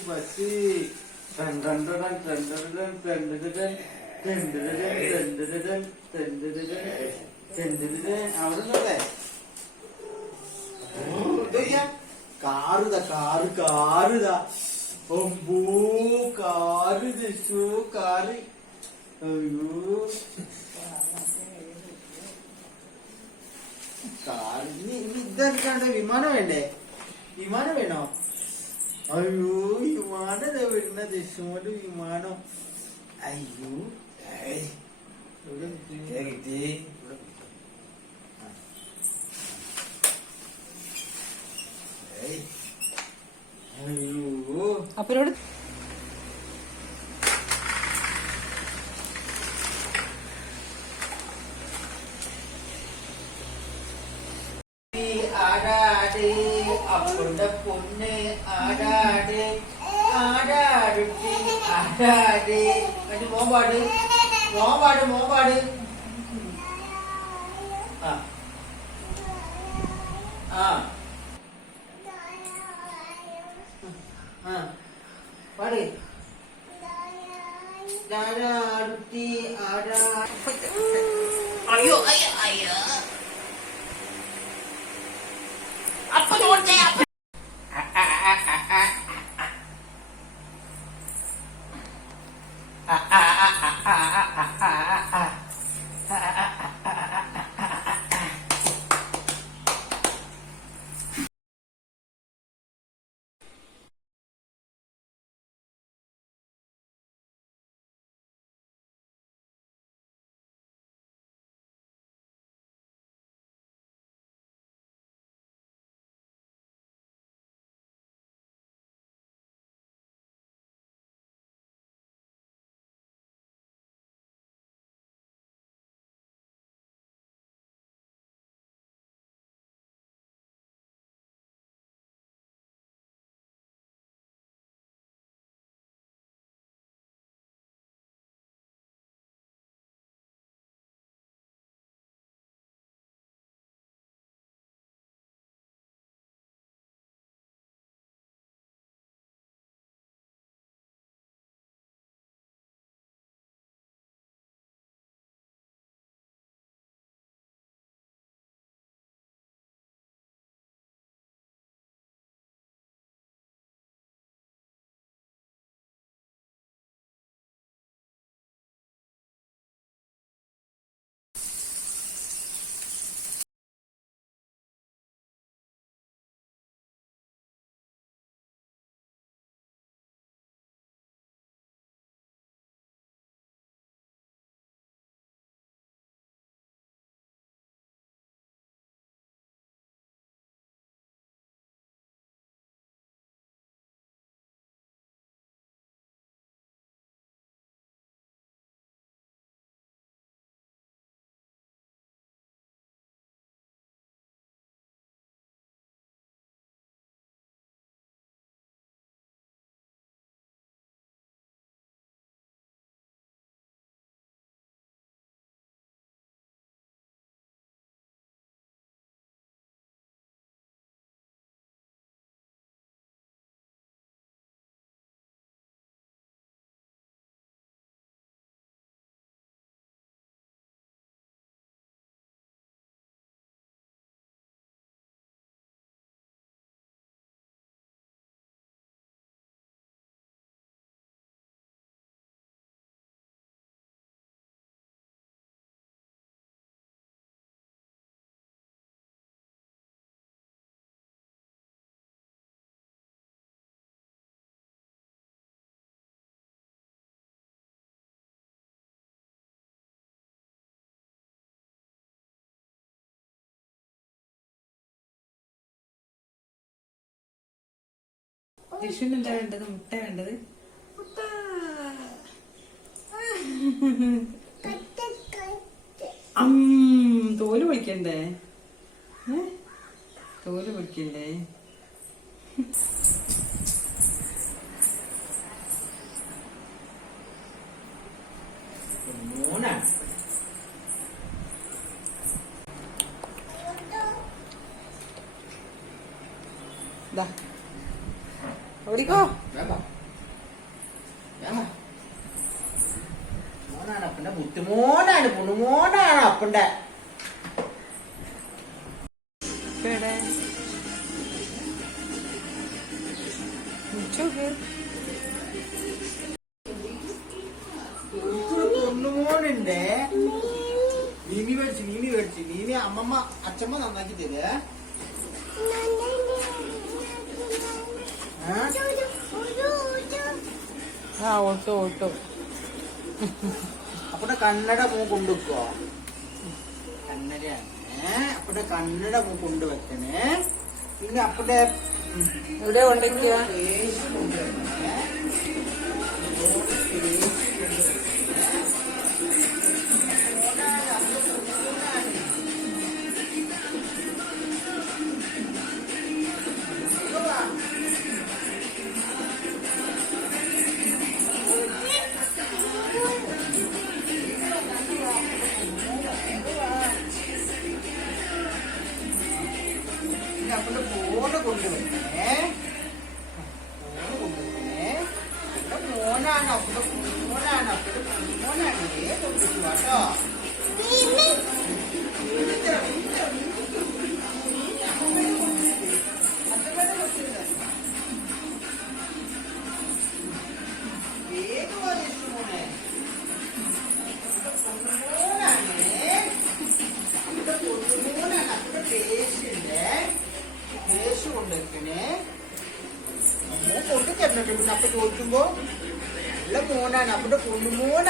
Bus bus രണ്ടണ്ടടൻ രണ്ടടൻ ഇതെന്താണ് വിമാനം വേണ്ടേ വിമാനം വേണോ അയ്യോ വിമാനം വരുന്ന ദക്ഷിണോട് വിമാനം. അയ്യോ കിട്ടി. അയ്യോ. അപ്പുണ്ട പൊന്ന് ആടാട് ആടാടുട്ടി ആടാട്. എന്നിട്ട് മോമ്പാട്. മോമ്പാട് മോമ്പാട്. ആ. ആ. ആ. പാട്. ആടാടുട്ടി ആടാ. അയ്യോ അയ്യോ അയ്യോ. out. ടിഷ്യൂന് എന്താ വേണ്ടത്? മുട്ട വേണ്ടത്? അം, തോൽ പൊളിക്കണ്ടേ? തോൽ പൊളിക്കണ്ടേ? ദാ. ഓടിക്കോ. മോനാണ് അപ്പന്റെ മുത്തുമോനാണ് പുണ്ണുമോനാണ് അപ്പന്റെ പൊണ്ണുമോനുണ്ട് മീമി മേടിച്ചു മീമി മേടിച്ചു. മീമി അമ്മമ്മ അച്ഛമ്മ നന്നാക്കി തരേ ആ ഓട്ടോ ഓട്ടോ അപ്പടെ കണ്ണട മൂ കൊണ്ടുവെക്കോ കണ്ണടയാണ് അപ്പടെ കണ്ണട മൂ കൊണ്ടുവെക്കണേ. പിന്നെ അപ്പടെ ഇവിടെ എവിടെ അപ്പടെ ഫോണ് കൊണ്ടുവെക്കണേ ഫോണ് കൊണ്ടുവെക്കണേ അപ്പടെ മോനാണ് അപ്പടെ മോനാണ് അപ്പടെ മോനാണ് കൊണ്ടുവെക്കുക കേട്ടോ കൊണ്ടു തരുന്നുണ്ട് അപ്പൊ ചോദിക്കുമ്പോ നല്ല മോനാണ്. അവരുടെ പൊണ്ണുമോനാണ്